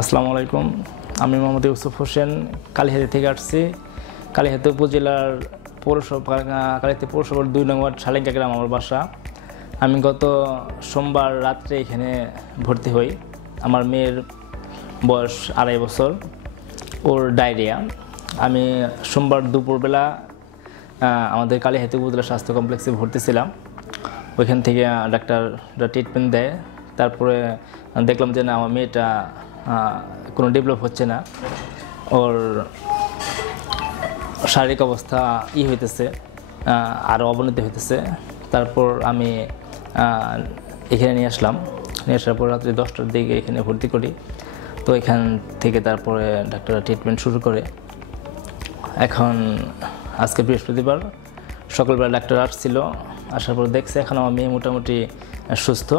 আসসালামু আলাইকুম। আমি মোহাম্মদ ইউসুফ হোসেন কালিহাতী থেকে আসছি। কালিহাতী উপজেলার কালিহাতী পৌরসভার 2 নম্বর শালিঙ্গা গ্রাম আমার বাসা। আমি গত সোমবার রাত্রে এখানে ভর্তি হই। আমার মেয়ের বয়স 2.5 বছর, ওর ডায়রিয়া। আমি সোমবার দুপুরবেলা আমাদের কালিহাতী উপজেলা স্বাস্থ্য কমপ্লেক্সে ভর্তি ছিলাম। ওইখান থেকে ডাক্তাররা ট্রিটমেন্ট দেয়। তারপরে দেখলাম যে না, আমার মেয়েটা কোনো ডেভেলপ হচ্ছে না, ওর শারীরিক অবস্থা হইতেছে, আরও অবনতি হইতেছে। তারপর আমি এখানে নিয়ে আসার পর রাত্রি 10টার দিকে এখানে ভর্তি করি। তো এখান থেকে তারপরে ডাক্তাররা ট্রিটমেন্ট শুরু করে। এখন আজকে বৃহস্পতিবার সকালবেলা ডাক্তার আসছিল, আসার পর দেখছে এখন আমার মেয়ে মোটামুটি সুস্থ।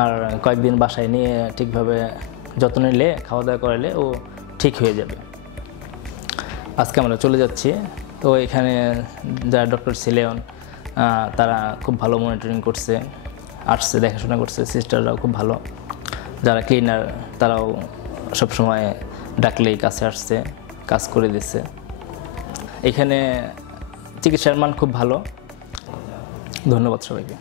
আর কয়েকদিন বাসায় নিয়ে ঠিকভাবে যত্ন নিলে, খাওয়া দাওয়া করালে ও ঠিক হয়ে যাবে। আজকে আমরা চলে যাচ্ছি। তো এখানে যারা ডক্টর ছিলেন তারা খুব ভালো মনিটরিং করছে, আসছে, দেখাশোনা করছে। সিস্টাররাও খুব ভালো, যারা ক্লিনার তারাও সবসময় ডাকলেই কাছে আসছে, কাজ করে দিচ্ছে। এখানে চিকিৎসার মান খুব ভালো। ধন্যবাদ সবাইকে।